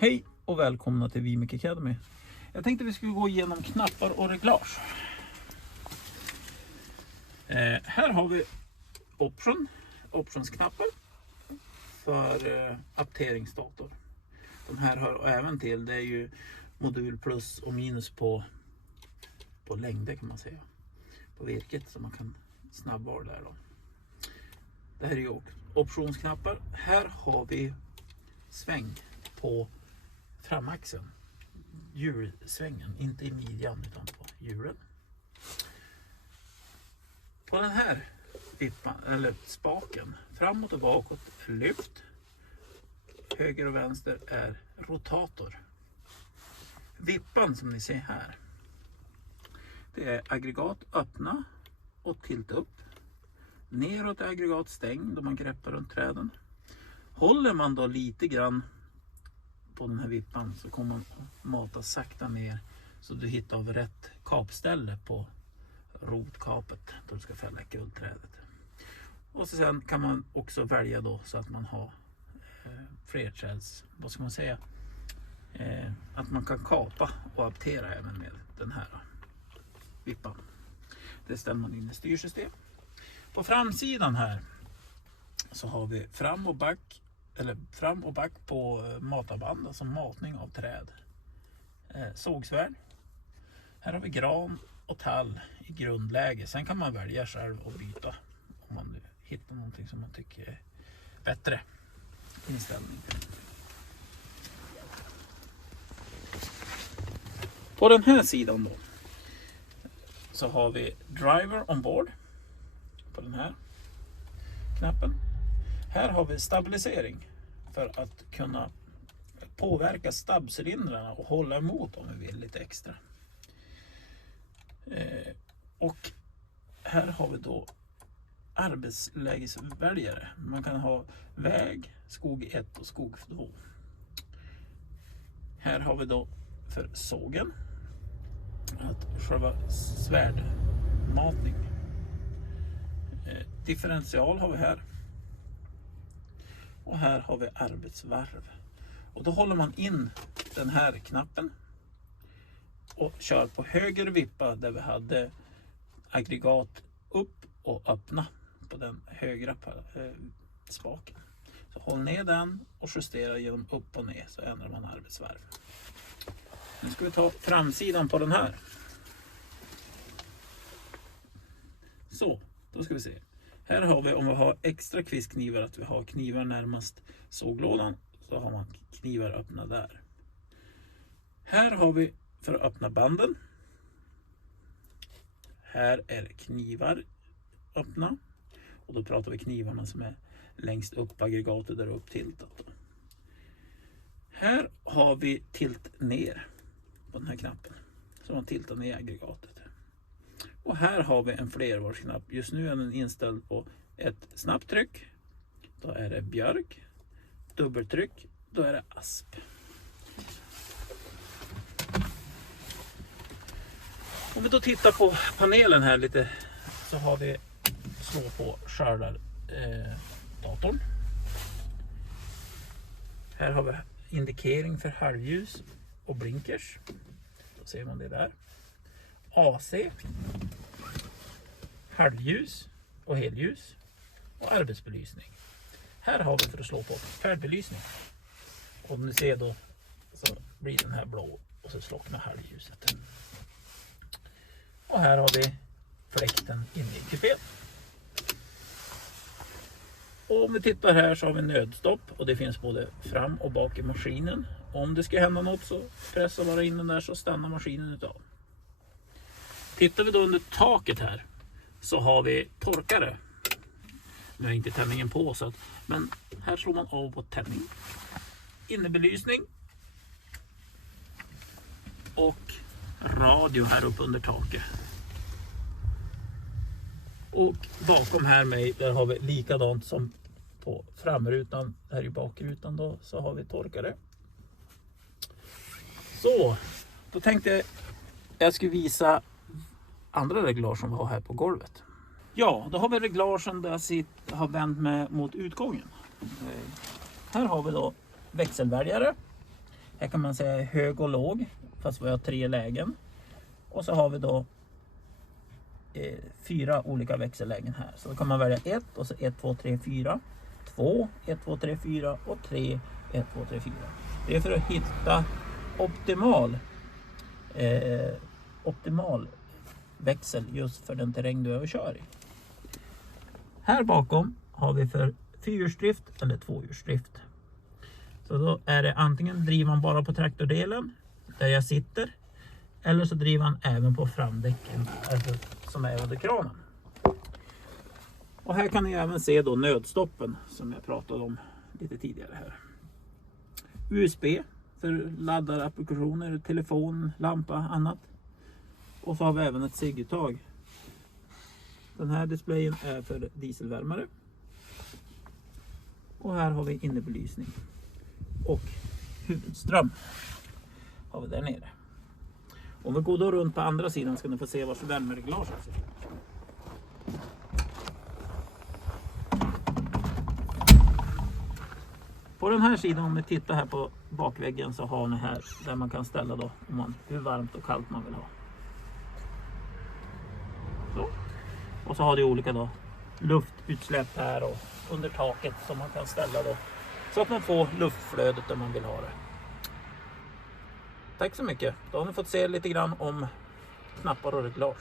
Hej och välkomna till Vimic Academy. Jag tänkte vi skulle gå igenom knappar och reglage. Här har vi optionsknappar för apteringsdator. De här hör även till, det är ju modul plus och minus på längder kan man säga. På virket så man kan snabbare där då. Det här är ju optionsknappar. Här har vi sväng på framaxeln. Hjulsvängen, inte i midjan utan på hjulen. På den här vippan, eller spaken, framåt och bakåt är lyft. Höger och vänster är rotator. Vippan som ni ser här, det är aggregat öppna och tilta upp. Neråt är aggregat stäng då man greppar runt träden. Håller man då lite grann på den här vippan så kommer man mata sakta ner så du hittar av rätt kapställe på rotkapet då du ska fälla guldträdet. Och så sen kan man också välja då så att man har flerträds, vad ska man säga, att man kan kapa och aptera även med den här vippan. Det ställer man in i styrsystem. På framsidan här så har vi fram och back på matarband, alltså matning av träd. Sågsvärd. Här har vi gran och tall i grundläge. Sen kan man välja själv och byta om man hittar någonting som man tycker är bättre inställning. På den här sidan då så har vi driver ombord på den här knappen. Här har vi stabilisering för att kunna påverka stabbcylindrarna och hålla emot om vi vill lite extra. Och här har vi då arbetslägesväljare. Man kan ha väg, skog 1 och skog 2. Här har vi då för sågen att själva svärdmatning. Differential har vi här. Och här har vi arbetsvarv. Och då håller man in den här knappen och kör på höger vippa där vi hade aggregat upp och öppna på den högra spaken. Så håll ner den och justera genom upp och ner så ändrar man arbetsvarv. Nu ska vi ta framsidan på den här. Så, då ska vi se. Här har vi, om vi har extra kvistknivar, att vi har knivar närmast såglådan, så har man knivar öppna där. Här har vi för att öppna banden. Här är knivar öppna. Och då pratar vi knivarna som är längst upp aggregatet där upp tiltat. Här har vi tilt ner på den här knappen. Så man tiltar ner aggregatet. Och här har vi en flervarsknapp. Just nu är den inställd på ett snabbt tryck. Då är det björk. Dubbeltryck. Då är det asp. Om vi då tittar på panelen här lite så har vi slå på skördardatorn. Här har vi indikering för halvljus och blinkers. Då ser man det där. AC, halvljus och helljus och arbetsbelysning. Här har vi för att slå på färdbelysning. Och om ni ser då så blir den här blå och så slocknar halvljuset. Och här har vi fläkten inne i kupén. Och om vi tittar här så har vi nödstopp och det finns både fram och bak i maskinen. Om det ska hända något så pressar bara in den där så stannar maskinen utav. Tittar vi då under taket här så har vi torkare. Nu är inte tändningen på så att, men här slår man av på tändning. Innebelysning. Och radio här uppe under taket. Och bakom här mig där har vi likadant som på framrutan, här i bakrutan då, så har vi torkare. Så, då tänkte jag skulle visa andra reglage som vi har här på golvet. Ja, då har vi reglagen där jag har vänt mig mot utgången. Här har vi då växelväljare. Här kan man säga hög och låg, fast vi har 3 lägen. Och så har vi då 4 olika växellägen här. Så då kan man välja 1 och så 1, 2, 3, 4. 2, 1, 2, 3, 4 och 3, 1, 2, 3, 4. Det är för att hitta optimal växel just för den terräng du är och kör i. Här bakom har vi för fyrhjulsdrift eller tvåhjulsdrift. Så då är det antingen driver man bara på traktordelen där jag sitter, eller så driver man även på framdäcken som är under kranen. Och här kan ni även se då nödstoppen som jag pratade om lite tidigare här. USB för laddarapplikationer, telefon, lampa, annat. Och så har vi även ett cigguttag. Den här displayen är för dieselvärmare. Och här har vi innebelysning. Och huvudström har vi där nere. Om vi går då runt på andra sidan ska ni få se vars värmereglaget ser ut. På den här sidan, om ni tittar här på bakväggen, så har ni här där man kan ställa då hur varmt och kallt man vill ha. Så. Och så har det olika då luftutsläpp här och under taket som man kan ställa då, så att man får luftflödet där man vill ha det. Tack så mycket. Då har ni fått se lite grann om knappar och reglage.